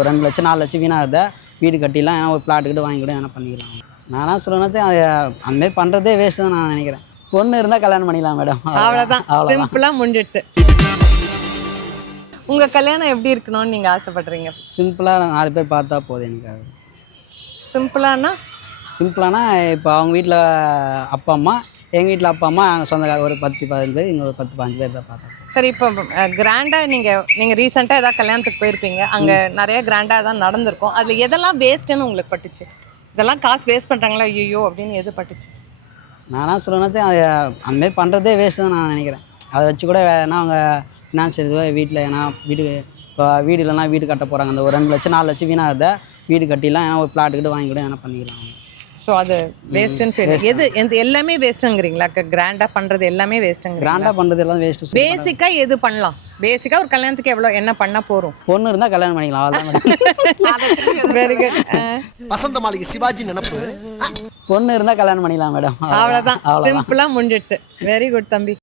ஒரு 2 லட்சம் 4 லட்சம் வீணாகுது, வீடு கட்டிடலாம், ஏன்னா ஒரு பிளாட் கிட்ட வாங்கி கூட எதனா பண்ணிக்கலாம். நானா சொல்லுவேன்னாச்சும் அது அந்தமாரி பண்ணுறதே வேஸ்ட்டு தான் நான் நினைக்கிறேன். பொண்ணு இருந்தால் கல்யாணம் பண்ணிக்கலாம் மேடம். அவ்வளோதான், அவ்வளோதான். சிம்பிளா முடிஞ்சிடுச்சு. உங்க கல்யாணம் எப்படி இருக்கணும்னு நீங்க ஆசைப்படுறீங்க? சிம்பிளாக 4 பேர் பார்த்தா போதும் எனக்கு. அது சிம்பிளானா சிம்பிளானா இப்போ அவங்க வீட்டில் அப்பா அம்மா, எங்கள் வீட்டில் அப்பா அம்மா, அங்கே சொந்தக்கார ஒரு 10-15 பேர், இங்கே ஒரு 10-15 பேர் தான் பார்த்தா. சரி, இப்போ கிராண்டா நீங்க ரீசெண்டாக ஏதாவது கல்யாணத்துக்கு போயிருப்பீங்க, அங்க நிறைய கிராண்டா தான் நடந்திருக்கும். அதுல எதெல்லாம் வேஸ்ட்டுன்னு உங்களுக்கு பட்டுச்சு? இதெல்லாம் காசு வேஸ்ட் பண்றாங்களா ஐயோ அப்படின்னு எது பட்டுச்சு? நானா சொல்லுவேன்னாச்சும் அது அந்தமாரி பண்ணுறதே வேஸ்ட்டு தான் நான் நினைக்கிறேன். அதை வச்சு கூட வேணா அவங்க ஃபினான்ஷியல் இதுவாக வீட்டில் ஏன்னா இப்போ வீடு இல்லைனா வீடு கட்ட போகிறாங்க, அந்த ஒரு 2 லட்சம் 4 லட்சம் வீணாகுது, வீடு கட்டிடலாம், ஏன்னா ஒரு பிளாட் கிட்ட வாங்கி கூட எதனா பண்ணிக்கலாம். ஸோ அது வேஸ்ட்டுன்னு ஃபீல். எது எல்லாமே வேஸ்ட்டுங்கிறீங்களா? கிராண்டா பண்றது எல்லாமே வேஸ்ட்டுங்கிறீங்களா? கிராண்டாக பண்ணுறது எல்லாம் வேஸ்ட்டு. பேசிக்கா எது பண்ணலாம்? பேசிக்கா ஒரு கல்யாணத்துக்கு என்ன பண்ணா போறோம்? பொண்ணு இருந்தால் கல்யாணம் பண்ணிக்கலாம், அவ்வளோதான். Very good. வசந்த மாளிகை சிவாஜி நினைப்பு. பொண்ணு இருந்தால் கல்யாணம் பண்ணிக்கலாம் மேடம். அவ்வளோதான், சிம்பிளா முடிஞ்சிடுச்சு. வெரி குட் தம்பி.